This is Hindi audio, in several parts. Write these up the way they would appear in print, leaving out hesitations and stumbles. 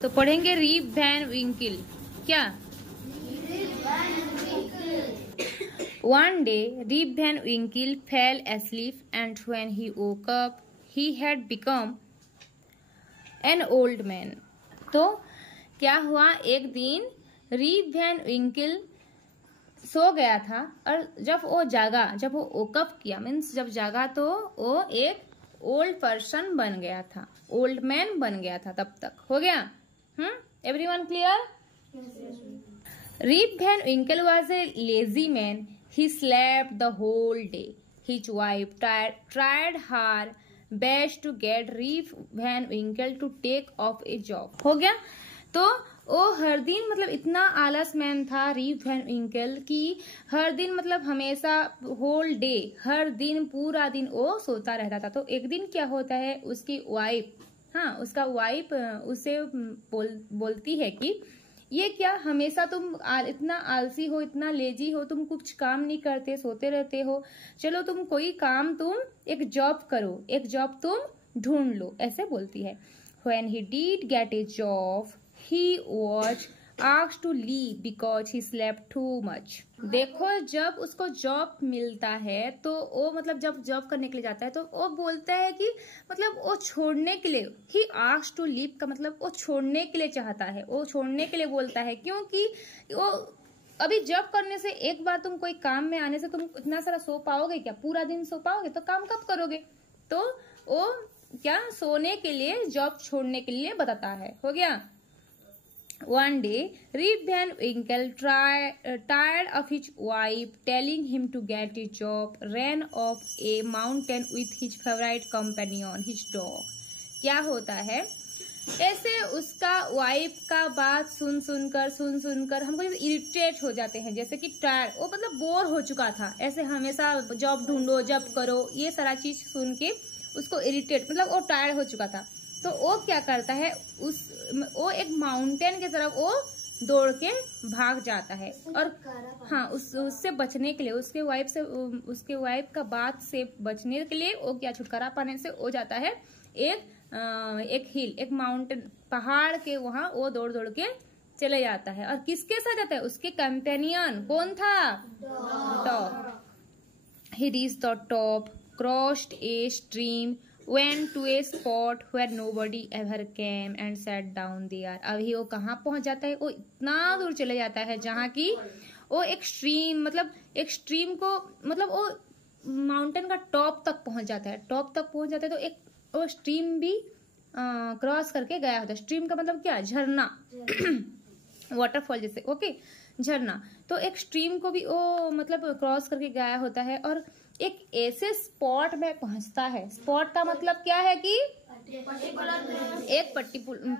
तो पढ़ेंगे रीप वैन विंकिल। क्या? One day, Rip Van Winkle fell asleep, and when he woke up, he had become an old man. तो क्या हुआ, एक दिन रीप वैन विंकिल सो गया था और जब वो जागा, जब वो वोकअप किया मीन्स जब जागा तो वो एक ओल्ड पर्सन बन गया था, ओल्ड मैन बन गया था। तब तक हो गया? Everyone clear? Rip Van Winkle was a lazy man. He slept the whole day. His wife tried her best to get Rip Van Winkle to take off a job. हो गया? तो वो हर दिन मतलब इतना आलस मैन था रीप वैन विंकल की हर दिन मतलब हमेशा होल डे, हर दिन पूरा दिन वो सोता रहता था। तो एक दिन क्या होता है, उसकी वाइफ उसका वाइफ उसे बोलती है कि ये क्या हमेशा तुम इतना आलसी हो, इतना लेजी हो, तुम कुछ काम नहीं करते, सोते रहते हो। चलो तुम कोई काम, तुम एक जॉब करो, एक जॉब तुम ढूंढ लो, ऐसे बोलती है। When he did get a job, he was asked to leave because he slept too much. देखो जब उसको जॉब मिलता है तो वो मतलब जब जॉब करने के लिए जाता है तो वो बोलता है कि मतलब वो छोड़ने के लिए, he asked to leave का मतलब वो छोड़ने के लिए चाहता है, वो छोड़ने के लिए बोलता है क्योंकि वो अभी जॉब करने से एक बार तुम कोई काम में आने से तुम इतना सारा सो पाओगे क्या? पूरा दिन सो पाओगे? तो काम कब करोगे? तो वो क्या सोने के लिए, जॉब छोड़ने के लिए बताता है। हो गया? One day, Rip Van Winkle, tired of his wife telling him to get a job, ran off a mountain with his favorite companion, his dog. क्या होता है, ऐसे उसका वाइफ का बात सुन सुनकर हमको इरिटेट हो जाते हैं, जैसे कि टायर्ड, वो मतलब बोर हो चुका था, ऐसे हमेशा जॉब ढूंढो, जॉब करो, ये सारा चीज सुन के उसको इरिटेट मतलब वो टायर्ड हो चुका था। तो वो क्या करता है, वो एक माउंटेन की तरफ वो दौड़ के भाग जाता है और उससे बचने के लिए, उसके वाइफ का बात से बचने के लिए वो क्या छुटकारा पाने से वो जाता है एक हिल, एक माउंटेन, पहाड़ के वहां वो दौड़ के चले जाता है। और किसके साथ जाता है? उसके कंपेनियन। कौन था? Dog. He reached the top, crossed a stream, went to a spot where nobody ever came and sat down there. अभी वो कहाँ पहुंच जाता है? वो इतना दूर चले जाता है जहाँ की वो एक स्ट्रीम, मतलब एक स्ट्रीम को मतलब वो माउंटेन का टॉप तक पहुंच जाता है। टॉप तक पहुंच जाता है तो एक वो स्ट्रीम भी क्रॉस करके गया होता है। स्ट्रीम का मतलब क्या? झरना, वाटरफॉल जैसे। ओके, झरना। तो एक स्ट्रीम को भी वो मतलब क्रॉस करके गया होता है और एक ऐसे स्पॉट में पहुंचता है। स्पॉट का मतलब क्या है कि एक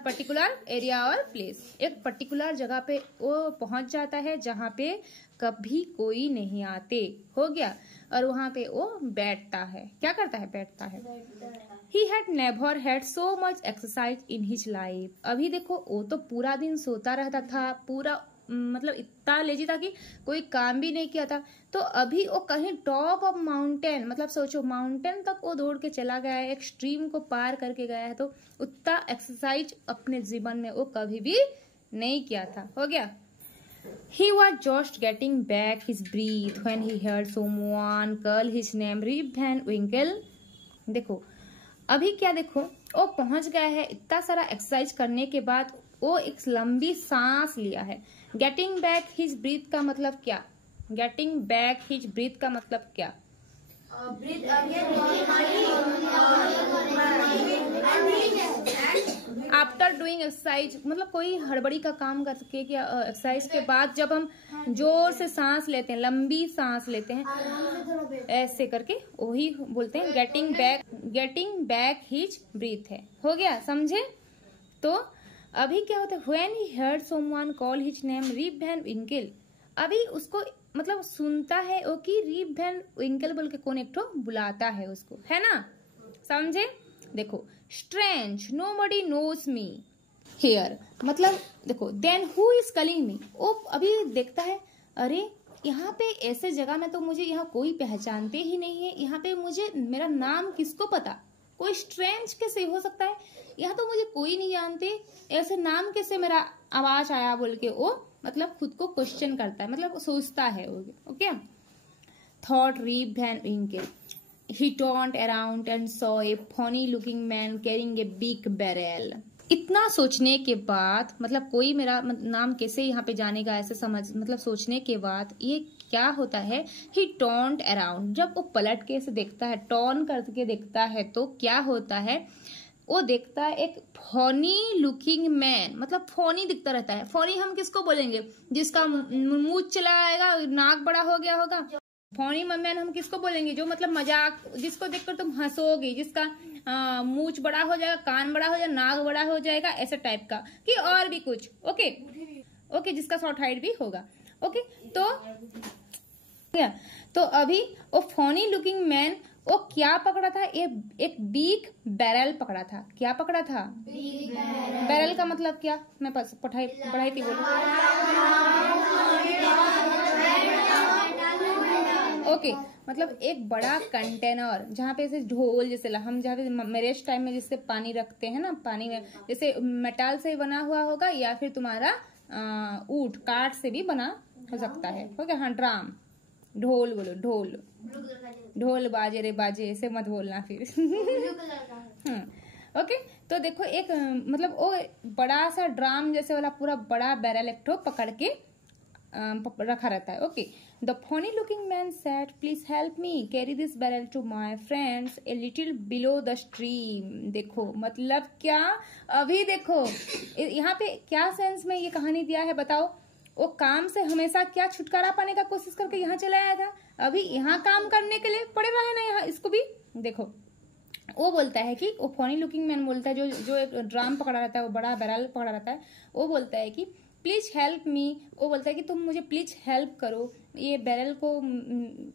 पर्टिकुलर एरिया और प्लेस, एक पर्टिकुलर जगह पे वो पहुंच जाता है जहां पे कभी कोई नहीं आते। हो गया? और वहां पे वो बैठता है। क्या करता है? बैठता है। He had never had so much exercise in his life. अभी देखो वो तो पूरा दिन सोता रहता था, पूरा मतलब इतना लेजी था कि कोई काम भी नहीं किया था। तो अभी वो कहीं टॉप ऑफ माउंटेन, मतलब सोचो माउंटेन तक वो दौड़ के चला गया है, एक स्ट्रीम को पार करके गया है। तो उतना एक्सरसाइज अपने जीवन में वो कभी भी नहीं किया था। हो गया? He was just getting back his breath when he heard someone call his name, Rip Van Winkle. देखो अभी क्या, देखो वो पहुंच गया है, इतना सारा एक्सरसाइज करने के बाद वो एक लंबी सांस लिया है। गेटिंग बैक हिज ब्रीथ का मतलब क्या? गेटिंग बैक हिज ब्रीथ का मतलब क्या? आफ्टर डूइंग एक्सरसाइज, मतलब कोई हड़बड़ी का काम करके क्या एक्सरसाइज के बाद जब हम जोर से सांस लेते हैं, लंबी सांस लेते हैं, ऐसे करके वही बोलते हैं गेटिंग बैक हिज ब्रीथ है। हो गया? समझे? तो अभी क्या होता है, when he heard someone call his name Rip Van Winkle, अभी उसको मतलब सुनता है वो कि रीप वैन विंकल बोल के कौन एक तो बुलाता है उसको, है ना? समझे? देखो strange, nobody knows me here, मतलब देखो then who is calling me, वो अभी देखता है अरे यहाँ पे ऐसे जगह में तो मुझे यहाँ कोई पहचानते ही नहीं है, यहाँ पे मुझे मेरा नाम किसको पता, कोई स्ट्रेंज कैसे हो सकता है, यहाँ तो मुझे कोई नहीं जानते, ऐसे नाम कैसे मेरा आवाज आया बोल के वो मतलब खुद को क्वेश्चन करता है, मतलब सोचता है। Okay, thought Rip Van Winkle, he turned around and saw a funny looking man carrying a big barrel। इतना सोचने के बाद मतलब कोई मेरा नाम कैसे यहाँ पे जानेगा, ऐसे समझ मतलब सोचने के बाद ये क्या होता है, he turned around, जब वो पलट के ऐसे देखता है, टर्न करके देखता है तो क्या होता है, वो देखता है एक फनी लुकिंग मैन, मतलब फनी दिखता रहता है। फनी हम किसको बोलेंगे, जिसका मुंह चला आएगा, नाक बड़ा हो गया होगा। फनी मैन हम किसको बोलेंगे, जो मतलब मजाक, जिसको देखकर तुम हंसोगे, जिसका मूंछ बड़ा हो जाएगा, कान बड़ा हो जाएगा, नाक बड़ा हो जाएगा, ऐसे टाइप का, कि और भी कुछ। ओके, जिसका शॉर्ट हाइट भी होगा। ओके, तो अभी वो फनी लुकिंग मैन वो क्या पकड़ा था, एक बिग बैरल पकड़ा था। क्या पकड़ा था? बैरल का मतलब क्या, मैं पढ़ाई थी बोलो। ओके, मतलब एक बड़ा कंटेनर जहाँ पे ऐसे ढोल जैसे हम जहाँ पे मैरिज टाइम में जिससे पानी रखते हैं ना, पानी में जैसे मेटल से बना हुआ होगा या फिर तुम्हारा ऊंट काठ से भी बना हो सकता है। ओके, हाँ, ड्राम, ढोल बोलो, ढोल बाजे रे बाजे, ऐसे मत बोलना फिर। ओके, तो देखो एक मतलब वो बड़ा सा ड्राम जैसे वाला पूरा बड़ा बैरल एक ठो पकड़ के रखा रहता है। Okay, the funny looking man said, please help me carry this barrel to my friends a little below the stream. देखो मतलब क्या, अभी देखो यहाँ पे क्या सेंस में ये कहानी दिया है बताओ। वो काम से हमेशा क्या छुटकारा पाने का कोशिश करके यहाँ चला आया था, अभी यहाँ काम करने के लिए पड़े रहा है ना, यहाँ इसको भी देखो। वो बोलता है कि वो फनी लुकिंग मैन बोलता है, जो एक ड्राम पकड़ा रहता है, वो बड़ा बैरल पकड़ा रहता है, वो बोलता है कि प्लीज हेल्प मी। वो बोलता है कि तुम मुझे प्लीज हेल्प करो, ये बैरल को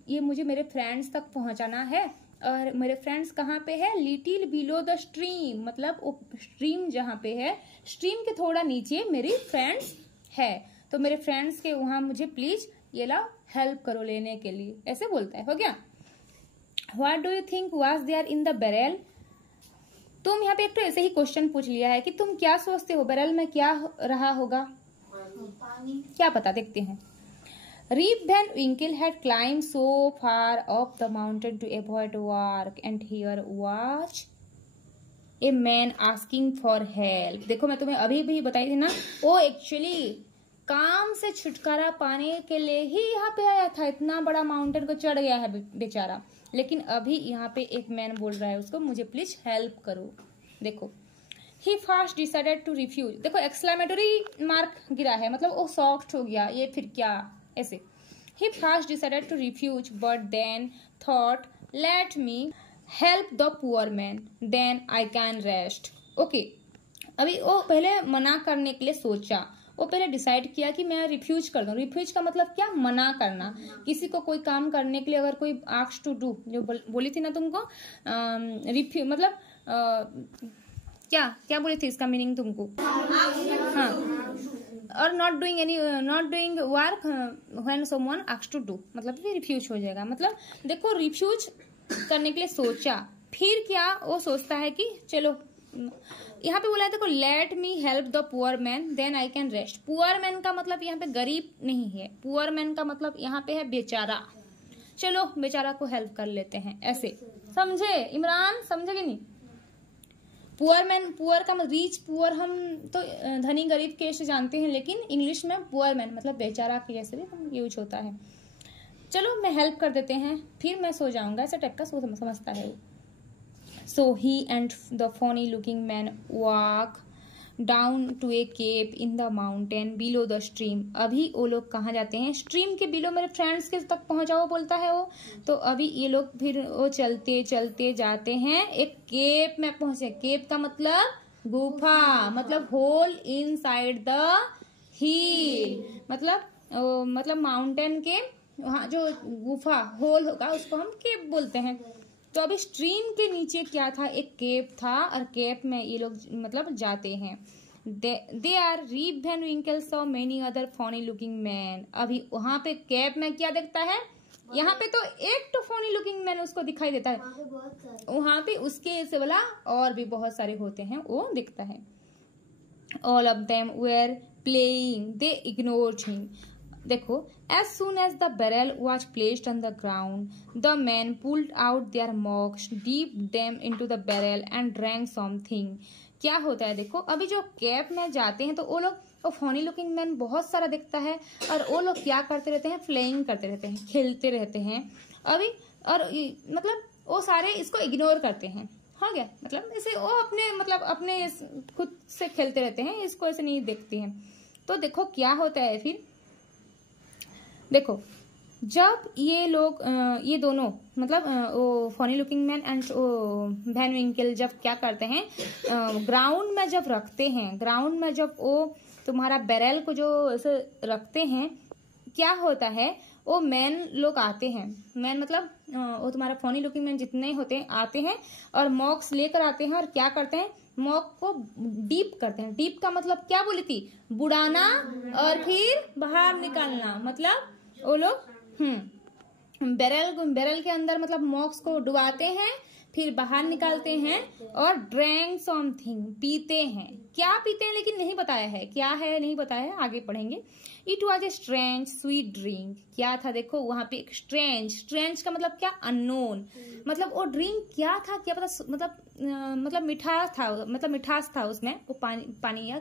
ये मुझे मेरे फ्रेंड्स तक पहुंचाना है। और मेरे फ्रेंड्स कहाँ पे है? लिटिल बिलो द स्ट्रीम, मतलब वो स्ट्रीम जहाँ पे है, स्ट्रीम के थोड़ा नीचे मेरी फ्रेंड्स है, तो मेरे फ्रेंड्स के वहां मुझे प्लीज ये ला हेल्प करो लेने के लिए, ऐसे बोलता है। हो गया। What do you think was there in the barrel. तुम यहाँ पे एक तो ऐसे ही क्वेश्चन पूछ लिया है कि तुम क्या सोचते हो बैरल में क्या रहा होगा, क्या पता, देखते हैं। Rip Van Winkle had climbed so far up the mountain to avoid work, and here was a man asking for help। देखो मैं तुम्हें अभी भी बताई थी ना, वो एक्चुअली काम से छुटकारा पाने के लिए ही यहाँ पे आया था, इतना बड़ा माउंटेन को चढ़ गया है बेचारा, लेकिन अभी यहाँ पे एक मैन बोल रहा है उसको मुझे प्लीज हेल्प करो। देखो, he first decided to refuse, देखो एक्सक्लेमेटरी मार्क गिरा है, मतलब वो शॉक्ड हो गया, ये फिर क्या, ऐसे। he first decided to refuse but then thought let me help the poor man then I can rest। Okay, अभी वो पहले मना करने के लिए सोचा, वो पहले डिसाइड किया कि मैं रिफ्यूज कर दूं। रिफ्यूज का मतलब क्या? मना करना, किसी को कोई काम करने के लिए अगर कोई आस्क टू डू, जो बोली थी ना तुमको, रिफ्यूज मतलब क्या बोली थी इसका मीनिंग तुमको? हाँ, और not doing work when someone asks to do, मतलब ये रिफ्यूज हो जाएगा। मतलब देखो रिफ्यूज करने के लिए सोचा, फिर क्या वो सोचता है कि चलो, यहाँ पे बोला है देखो, let me help the poor man then I can rest. Poor man का मतलब यहाँ पे गरीब नहीं है, पुअर मैन का मतलब यहाँ पे है बेचारा, चलो बेचारा को हेल्प कर लेते हैं, ऐसे समझे इमरान, समझे कि नहीं? पुअर मैन, पुअर का मतलब रीच, पुअर हम तो धनी गरीब के से जानते हैं, लेकिन इंग्लिश में पुअर मैन मतलब बेचारा के जैसे भी हम यूज होता है। चलो मैं हेल्प कर देते हैं, फिर मैं सो जाऊंगा, ऐसा टाइप का समझता है वो। So he and the funny looking man walk down to a cave in the mountain below the stream। अभी वो लोग कहाँ जाते हैं? स्ट्रीम के बिलो मेरे फ्रेंड्स के तक पहुंचाओ बोलता है वो, तो अभी ये लोग फिर वो चलते चलते जाते हैं, एक केव में पहुंचे। केव का मतलब गुफा, मतलब होल इनसाइड द हिल, मतलब माउंटेन के वहाँ जो गुफा होल होगा उसको हम केव बोलते हैं। तो अभी स्ट्रीम के नीचे क्या था? एक केव था, और केव में ये लोग मतलब जाते हैं। They are Rip Van Winkle saw many other funny looking man. अभी वहां पे केव में क्या देखता है? यहाँ पे तो एक तो फनी लुकिंग मैन उसको दिखाई देता है, वहां पे उसके से वाला और भी बहुत सारे होते हैं वो दिखता है। All of them were playing they ignored him. देखो, as soon as the barrel was placed on the ground, the men pulled out their mugs, dipped them into the barrel and drank something। क्या होता है देखो, अभी जो कैप में जाते हैं तो वो लोग, वो फनी लुकिंग मैन बहुत सारा दिखता है और वो लोग क्या करते रहते हैं, प्लेइंग करते रहते हैं, खेलते रहते हैं अभी, और मतलब वो सारे इसको इग्नोर करते हैं। हो गया, मतलब इसे वो अपने मतलब अपने खुद से खेलते रहते हैं, इसको ऐसे नहीं देखते हैं। तो देखो क्या होता है फिर, देखो जब ये लोग ये दोनों मतलब वो funny looking man and Van Winkle जब क्या करते हैं, ग्राउंड में जब रखते हैं, ग्राउंड में जब वो तुम्हारा बैरल को जो ऐसे रखते हैं, क्या होता है वो मैन लोग आते हैं, मैन मतलब वो तुम्हारा फनी लुकिंग मैन जितने होते हैं आते हैं और मॉक्स लेकर आते हैं और क्या करते हैं, मॉक को डीप करते हैं। डीप का मतलब क्या बोली थी, बुड़ाना और फिर बाहर निकालना, मतलब वो लोग बैरल के अंदर मतलब मॉक्स को डुबाते हैं, फिर बाहर निकालते हैं और ड्रैंक समथिंग पीते हैं। क्या पीते हैं लेकिन नहीं बताया है, क्या है नहीं बताया है, आगे पढ़ेंगे। It was a strange sweet drink. क्या था देखो वहां पे एक स्ट्रेंज का मतलब क्या, अननोन, मतलब वो ड्रिंक क्या था क्या पता, मतलब मिठास था, मतलब मिठास था उसमें, वो पानी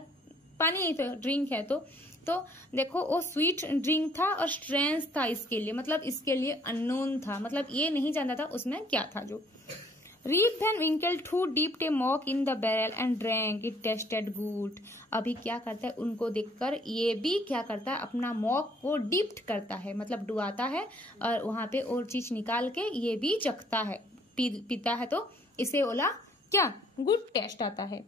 नहीं तो ड्रिंक है तो देखो वो स्वीट ड्रिंक था और स्ट्रेंज था इसके लिए, मतलब इसके लिए अननोन था, मतलब ये नहीं जानता था उसमें क्या था। जो Rip Van Winkle to dipped a mug in the barrel and drank it, tasted good. अभी क्या करता है, उनको देखकर ये भी क्या करता है, अपना मॉक को डिप्ट करता है, मतलब डुबाता है और वहां पे और चीज निकाल के ये भी चखता है, पीता है, तो इसे बोला क्या, गुड टेस्ट आता है।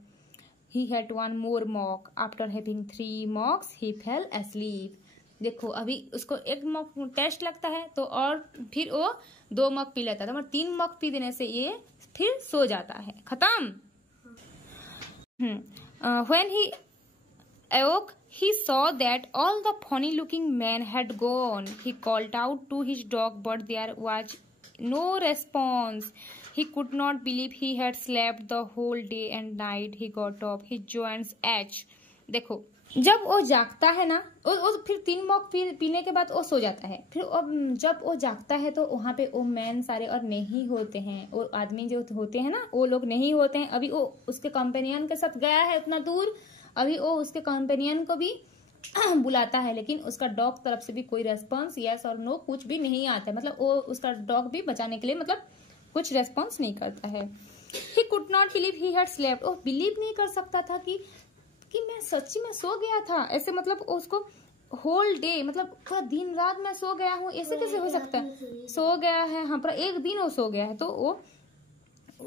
He had one more mock. After having 3 mocks, he fell asleep. देखो अभी उसको एक मॉक टेस्ट लगता है तो और फिर वो 2 मॉक पी लेता था, मतलब 3 मॉक पी देने से ये फिर सो जाता है, खत्म। When he awoke, he saw that all the funny-looking men had gone. He called out to his dog, but there was no response. He could not believe he had slept the whole day and night. He got up, his joints ached. देखो जब वो जागता है ना, वो फिर 3 मॉक पीने के बाद वो सो जाता है, फिर जब वो जागता है तो वहां पे वो मैन सारे और नहीं होते हैं, और आदमी जो होते हैं ना वो लोग नहीं होते हैं। अभी वो उसके कंपेनियन के साथ गया है उतना दूर, अभी वो उसके कंपेनियन को भी बुलाता है, लेकिन उसका डॉग तरफ से भी कोई रेस्पॉन्स यस और नो कुछ भी नहीं आता है, मतलब वो उसका डॉग भी बचाने के लिए मतलब कुछ रेस्पॉन्स नहीं करता है। He could not believe he had slept. वो बिलीव नहीं कर सकता था कि मैं सच्ची में सो गया था, ऐसे मतलब उसको होल डे मतलब पूरा दिन रात में सो गया हूँ, ऐसे कैसे हो सकता है, सो गया है, हाँ पूरा एक दिन वो सो गया है। तो वो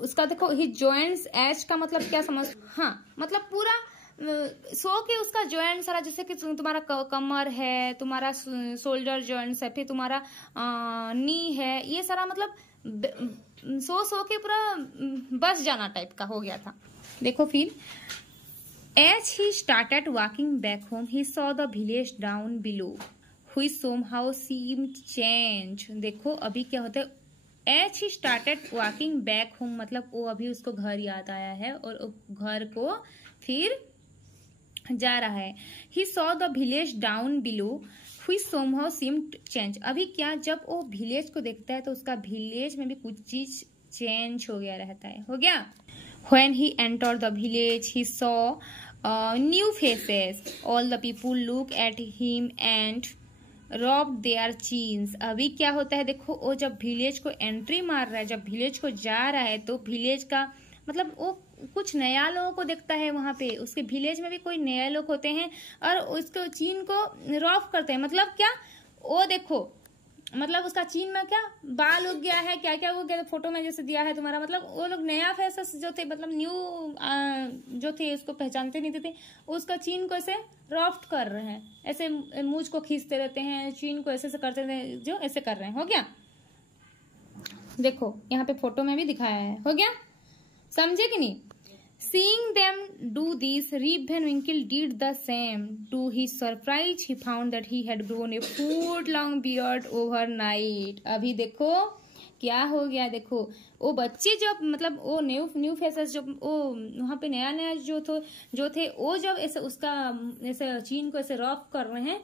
उसका देखो हिज जॉइंट्स एच का मतलब क्या समझ, हाँ मतलब पूरा सो के उसका जॉइंट सारा, जैसे कि तुम्हारा कमर है, तुम्हारा शोल्डर जॉइंट्स है, फिर तुम्हारा नी है, ये सारा मतलब सो के पूरा बस जाना टाइप का हो गया था। देखो फिर as he started walking back home, he saw the village down below, which somehow seemed changed. देखो अभी क्या होता है, as he started walking back home मतलब वो अभी उसको घर याद आया है और घर को फिर जा रहा है। He saw the village down below, which somehow seemed changed. अभी क्या, जब वो विलेज को देखता है तो उसका विलेज में भी कुछ चीज चेंज हो गया रहता है, हो गया। When he entered the village, he saw new faces. All the people looked at him and rubbed their chins. अभी क्या होता है देखो, वो जब विलेज को एंट्री मार रहा है, जब विलेज को जा रहा है तो विलेज का मतलब वो कुछ नया लोगों को देखता है, वहां पे उसके विलेज में भी कोई नया लोग होते हैं और उसको चीन को रॉफ करते हैं, मतलब क्या, वो देखो मतलब उसका चीन में क्या बाल उग गया है, क्या क्या उग गया, फोटो में जैसे दिया है तुम्हारा, मतलब वो लोग नया फेसेस जो थे, मतलब न्यू जो थे उसको पहचानते नहीं थे, उसका चीन को ऐसे रॉफ्ट कर रहे हैं, ऐसे मूंछ को खींचते रहते हैं, चीन को ऐसे करते रहते जो ऐसे कर रहे हैं, हो गया। देखो यहाँ पे फोटो में भी दिखाया है, हो गया, समझे कि नहीं। Seeing them do this, Rip Van Winkle did the same. To his surprise, he found that he had grown a foot-long beard overnight. अभी देखो क्या हो गया। देखो वो बच्चे जब मतलब वो न्यू फेसेस जब वो वहाँ पे नया नया जो थे वो जब ऐसे उसका ऐसे चीन को ऐसे रफ कर रहे हैं,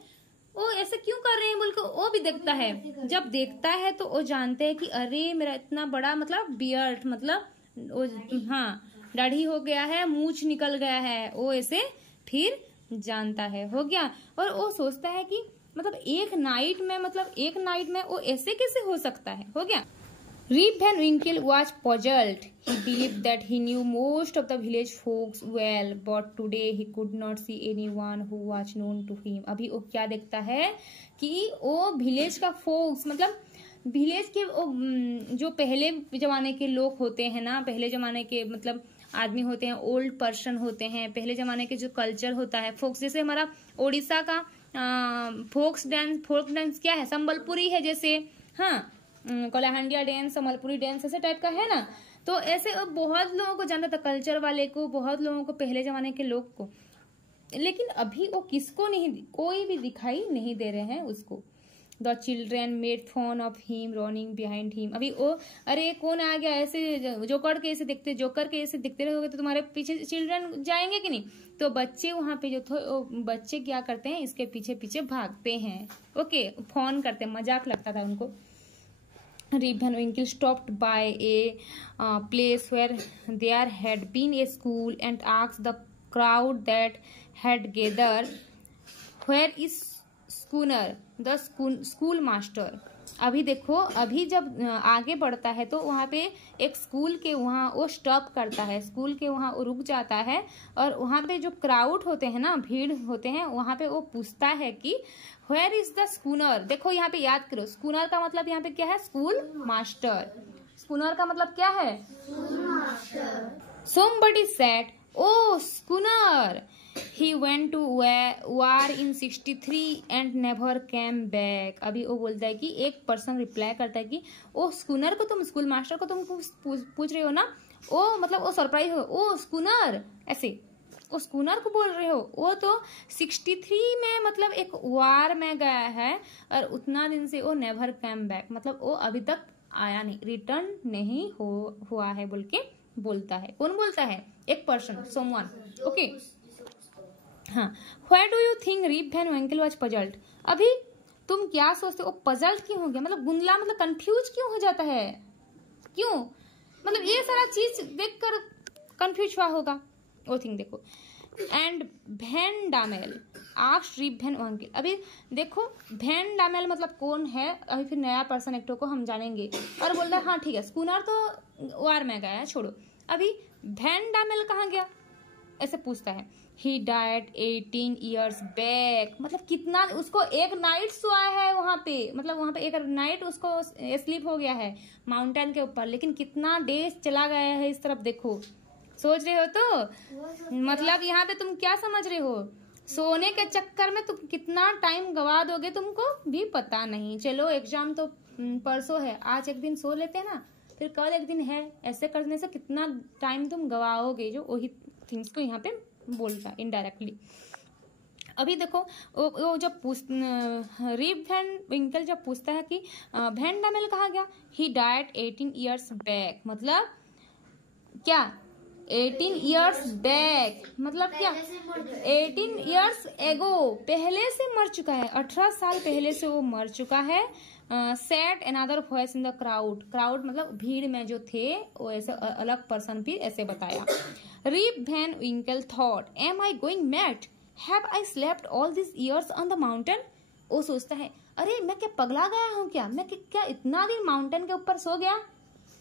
वो ऐसे क्यों कर रहे हैं बोल के वो भी देखता है। जब देखता है तो वो जानते हैं कि अरे मेरा इतना बड़ा मतलब बियर्ड मतलब वो हाँ दाढ़ी हो गया है, मूछ निकल गया है, वो ऐसे फिर जानता है। हो गया। और वो सोचता है कि मतलब एक नाइट में वो ऐसे कैसे हो सकता है। हो गया। Rip Van Winkle was puzzled. He believed that he knew most of the village folks well, but today he could not see anyone who was known to him. अभी वो क्या देखता है कि वो विलेज का फोक्स मतलब विलेज के जो पहले जमाने के लोग होते हैं ना, पहले जमाने के मतलब आदमी होते हैं, ओल्ड पर्सन होते हैं, पहले जमाने के जो कल्चर होता है फोक्स, जैसे हमारा ओडिशा का फोक डांस क्या है, संबलपुरी है जैसे, हाँ कलाहंडिया डांस, संबलपुरी डांस ऐसे टाइप का है ना। तो ऐसे बहुत लोगों को जानता था, कल्चर वाले को, बहुत लोगों को, पहले जमाने के लोग को। लेकिन अभी वो किसको नहीं, कोई भी दिखाई नहीं दे रहे हैं उसको। The children made fun of him running behind him. अभी वो अरे कौन आ गया, ऐसे जोकर के ऐसे दिखते रहोगे तो तुम्हारे पीछे चिल्ड्रन जाएंगे कि नहीं। तो बच्चे वहां पे जो थे बच्चे क्या करते हैं, इसके पीछे पीछे भागते हैं। ओके, फन करते हैं, मजाक लगता था उनको। Rip Van Winkle stopped by a place where there had been a school and asked the crowd that had gathered, "Where is Schooner, the school master?" अभी देखो, अभी जब आगे बढ़ता है तो वहाँ पे एक स्कूल के वहाँ वो स्टॉप करता है, स्कूल के वहाँ वो रुक जाता है, और वहाँ पे जो क्राउड होते हैं ना, भीड़ होते हैं, वहाँ पे वो पूछता है कि वेयर इज द स्कूनर। देखो यहाँ पे याद करो, स्कूनर का मतलब यहाँ पे क्या है, स्कूल मास्टर। स्कूनर का मतलब क्या है, somebody said, "Oh, Schooner, he went to war in 63 and never came back." अभी वो बोलता है कि एक पर्सन रिप्लाई करता है कि ओ स्कूनर को तुम, स्कूल मास्टर को तुम पूछ रहे हो ना, ओ मतलब वो सरप्राइज हो, ओ स्कूनर ऐसे वो स्कूनर को बोल रहे हो, वो तो 63 में मतलब एक वार में गया है और उतना दिन से वो नेवर कैम बैक, मतलब वो अभी तक आया नहीं, रिटर्न नहीं हुआ है बोल के बोलता है। कौन बोलता है, एक पर्सन, समवन। ओके, हाँ। Why do you think Rip Van Winkle was puzzled. अभी तुम क्या सोचते हो, पजल्ड क्यों हो गया, मतलब गुंदला, मतलब कंफ्यूज क्यों हो जाता है, क्यों, मतलब ये सारा चीज देखकर कंफ्यूज हुआ होगा। वो थिंक देखो, एंड वैन डामेल आस्क्ड रिप वैन विंकल। अभी देखो वैन डामेल मतलब कौन है, अभी फिर नया पर्सन एक्टर को हम जानेंगे। और बोल रहा है हाँ ठीक है, स्कूनर तो वार में गया है, छोड़ो। अभी वैन डामेल कहाँ गया, ऐसे पूछता है। ही डाइड 18 years बैक, मतलब कितना, उसको एक नाइट सोया है वहां पे, मतलब वहां पे एक नाइट उसको स्लीप हो गया है माउंटेन के ऊपर, लेकिन कितना डेज चला गया है इस तरफ। देखो सोच रहे हो तो, मतलब यहाँ पे तुम क्या समझ रहे हो, सोने के चक्कर में तुम कितना टाइम गवा दोगे तुमको भी पता नहीं। चलो एग्जाम तो परसों है, आज एक दिन सो लेते हैं ना, फिर कल एक दिन है, ऐसे करने से कितना टाइम तुम गवाओगे। जो वही थिंग्स को यहाँ पे बोलता इनडायरेक्टली। अभी देखो वो जब रिप वैन विंकल जब पूछता है कि वैन डामेल कहाँ गया, ही डाइड 18 years बैक, मतलब क्या 18 years बैक मतलब क्या, 18 years एगो, पहले से मर चुका है, 18 साल पहले से वो मर चुका है। Said another voice in the crowd, crowd मतलब भीड़ में जो थे, वो ऐसे अलग पर्सन भी ऐसे बताया। Rip Van Winkle thought, am I going mad, have I slept all this years on the mountain. वो सोचता है अरे मैं क्या पगला गया हूँ क्या, मैं क्या इतना दिन माउंटेन के ऊपर सो गया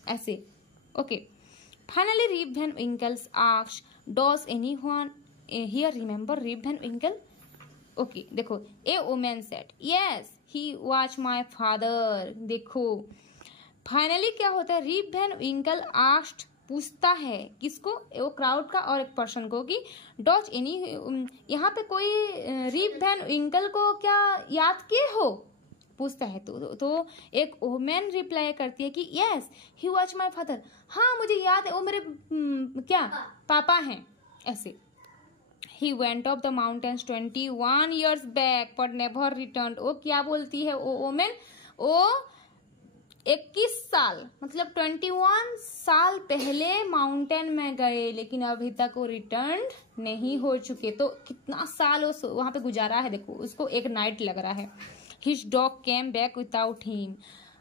ऐसे। Okay, finally Rip Van Winkle's asked, does anyone here remember Rip Van Winkle. Okay देखो, a woman said, yes he was my father. देखो फाइनली क्या होता है, रिप वैन विंकल आस्क्ड, पूछता है किसको, वो क्राउड का और एक पर्सन को, कि डॉज एनी, यहाँ पे कोई रिप वैन विंकल को क्या याद किए हो, पूछता है तो एक वुमेन रिप्लाई करती है कि yes he was my father, हाँ मुझे याद है वो मेरे क्या पापा हैं ऐसे। He went up the mountains 21 years back but never returned। वो क्या बोलती है वो वुमेन, वो 21 साल मतलब 21 साल पहले माउंटेन में गए लेकिन अभी तक वो रिटर्न नहीं हो चुके। तो कितना साल वो वहां पे गुजारा है, देखो उसको एक नाइट लग रहा है। His dog came back without him।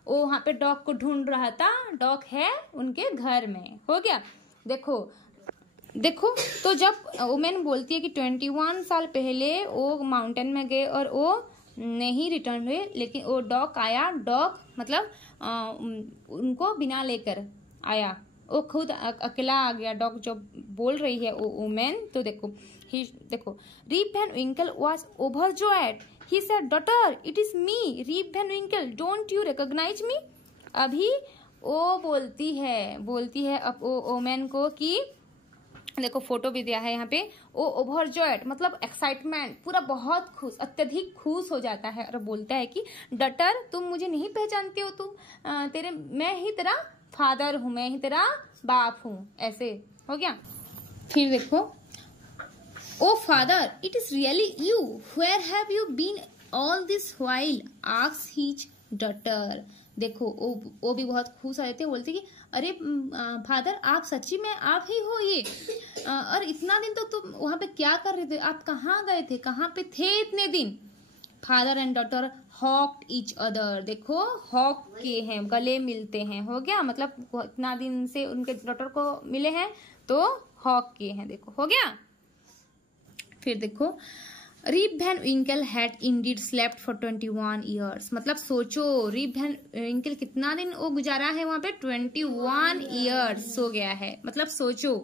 वो वहां पे डॉग को ढूंढ रहा था, डॉग है उनके घर में। हो गया, देखो देखो। तो जब वुमेन बोलती है कि 21 साल पहले वो माउंटेन में गए और वो नहीं रिटर्न हुए लेकिन वो डॉग आया, डॉग मतलब उनको बिना लेकर आया, वो खुद अकेला आ गया डॉग जब बोल रही है वो वुमेन। तो देखो देखो Rip Van Winkle was overjoyed. He said daughter it is me Rip Van Winkle, don't you recognise me. अभी वो बोलती है अब वो वुमेन को कि देखो फोटो भी दिया है यहाँ पे, वो ओवरजॉयड मतलब एक्साइटमेंट, पूरा बहुत खुश, अत्यधिक खुश हो जाता है और बोलता है कि डॉटर तुम मुझे नहीं पहचानते हो, तुम मैं ही तेरा फादर हूँ, मैं ही तेरा बाप हूँ, ऐसे हो गया। फिर देखो oh father it is really you, where have you been all this while, asks his daughter. देखो वो भी बहुत खुश आ जाते हैं, बोलते कि अरे फादर आप सच्ची में आप ही हो ये, और इतना दिन तो तुम वहां पे क्या कर रहे थे, आप कहाँ गए थे, कहाँ पे थे इतने दिन। Father and daughter hugged each other. देखो हॉक के हैं, गले मिलते हैं, हो गया मतलब इतना दिन से उनके डॉटर को मिले हैं तो हॉक के हैं, देखो हो गया। फिर देखो Rip Van Winkle had indeed slept for 21 years. मतलब सोचो रीप वैन विंकल कितना दिन वो गुजारा है वहां पे, 21 ईयर्स सो गया है, मतलब सोचो।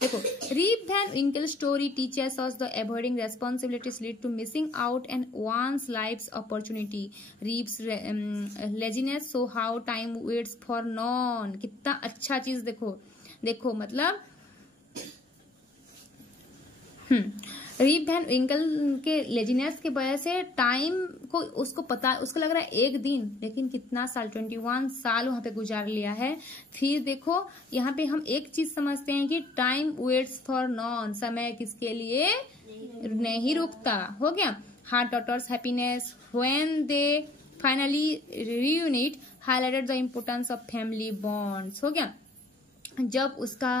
देखो Rip Van Winkle story teaches us the avoiding responsibilities lead to missing out and once life's opportunity. Rip's laziness so how time waits for none. कितना अच्छा चीज देखो, देखो मतलब रीप वैन विंकल के लेजीनेस के वजह से टाइम को उसको पता, उसको लग रहा है एक दिन, लेकिन कितना साल 21 साल वहां पे गुजार लिया है। फिर देखो यहाँ पे हम एक चीज समझते हैं कि टाइम वेट्स फॉर नॉन, समय किसके लिए नहीं रुकता, हो गया। Her daughter's happiness when they finally reunite highlighted the importance of family bonds, हो गया। जब उसका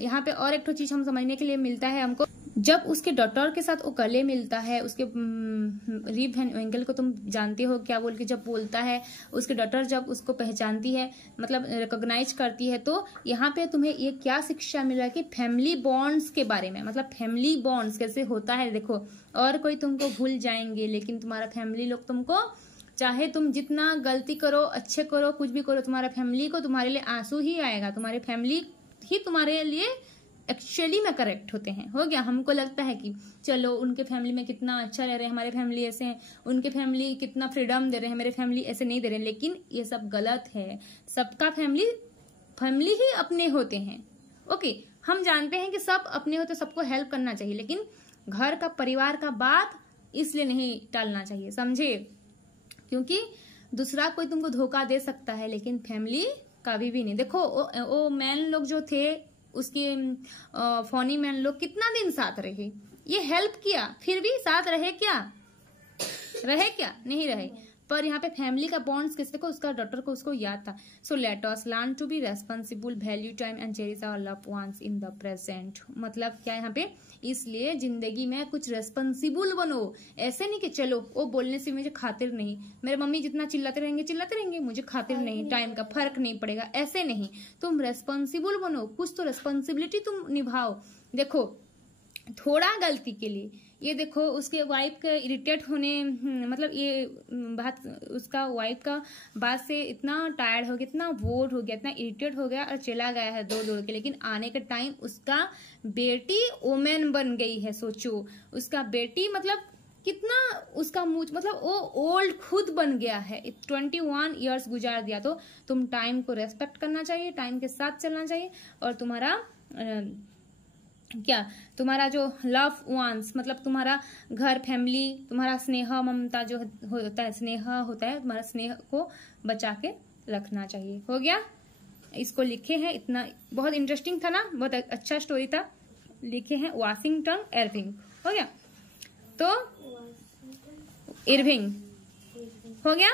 यहाँ पे और एक तो चीज हम समझने के लिए मिलता है हमको, जब उसके डॉटर के साथ वो गले मिलता है, उसके रीप वैन विंकल को तुम जानते हो क्या बोल के जब बोलता है, उसके डॉटर जब उसको पहचानती है मतलब रिकॉग्नाइज करती है, तो यहाँ पे तुम्हें ये क्या शिक्षा मिल रहा है कि फैमिली बॉन्ड्स के बारे में, मतलब फैमिली बॉन्ड्स कैसे होता है। देखो और कोई तुमको भूल जाएंगे लेकिन तुम्हारा फैमिली लोग तुमको, चाहे तुम जितना गलती करो, अच्छे करो, कुछ भी करो, तुम्हारा फैमिली को तुम्हारे लिए आंसू ही आएगा, तुम्हारे फैमिली ही तुम्हारे लिए एक्चुअली में करेक्ट होते हैं, हो गया। हमको लगता है कि चलो उनके फैमिली में कितना अच्छा रह रहे हैं, हमारे फैमिली ऐसे हैं, उनके फैमिली कितना फ्रीडम दे रहे हैं, मेरे फैमिली ऐसे नहीं दे रहे हैं, लेकिन ये सब गलत है। सबका फैमिली ही अपने होते हैं, ओके। हम जानते हैं कि सब अपने होते, सबको हेल्प करना चाहिए, लेकिन घर का परिवार का बात इसलिए नहीं टालना चाहिए, समझे, क्योंकि दूसरा कोई तुमको धोखा दे सकता है लेकिन फैमिली कभी भी नहीं। देखो वो मैन लोग जो थे, उसके फनी मैन लोग कितना दिन साथ रहे, ये हेल्प किया, फिर भी साथ रहे क्या, नहीं रहे। पर यहाँ पे फैमिली का बॉन्ड्स किससे को, उसका डॉटर को उसको याद था। So let us learn to be responsible, value time and cherish our loved ones in the present. मतलब क्या यहाँ पे, इसलिए जिंदगी में कुछ रेस्पॉन्सिबल बनो। ऐसे नहीं कि चलो वो बोलने से मुझे खातिर नहीं, मेरे मम्मी जितना चिल्लाते रहेंगे मुझे खातिर नहीं, टाइम का फर्क नहीं पड़ेगा, ऐसे नहीं। तुम रेस्पॉन्सिबल बनो, कुछ तो रेस्पॉन्सिबिलिटी तुम निभाओ। देखो थोड़ा गलती के लिए, ये देखो उसके वाइफ का इरिटेट होने, मतलब ये बात, उसका वाइफ का बात से इतना टायर्ड हो गया, इतना बोर हो गया, इतना इरिटेट हो गया और चला गया है दौड़ के, लेकिन आने के टाइम उसका बेटी वुमेन बन गई है। सोचो उसका बेटी मतलब कितना उसका मुझ, मतलब वो ओल्ड खुद बन गया है, 21 ईयर्स गुजार दिया। तो तुम टाइम को रेस्पेक्ट करना चाहिए, टाइम के साथ चलना चाहिए, और तुम्हारा क्या, तुम्हारा जो लव वंस मतलब तुम्हारा घर, फैमिली, तुम्हारा स्नेह ममता जो होता है, स्नेह होता है, तुम्हारा स्नेह को बचा के रखना चाहिए। हो गया, इसको लिखे हैं, इतना बहुत इंटरेस्टिंग था ना, बहुत अच्छा स्टोरी था। लिखे हैं वाशिंगटन इरविंग। हो गया, तो इरविंग हो गया।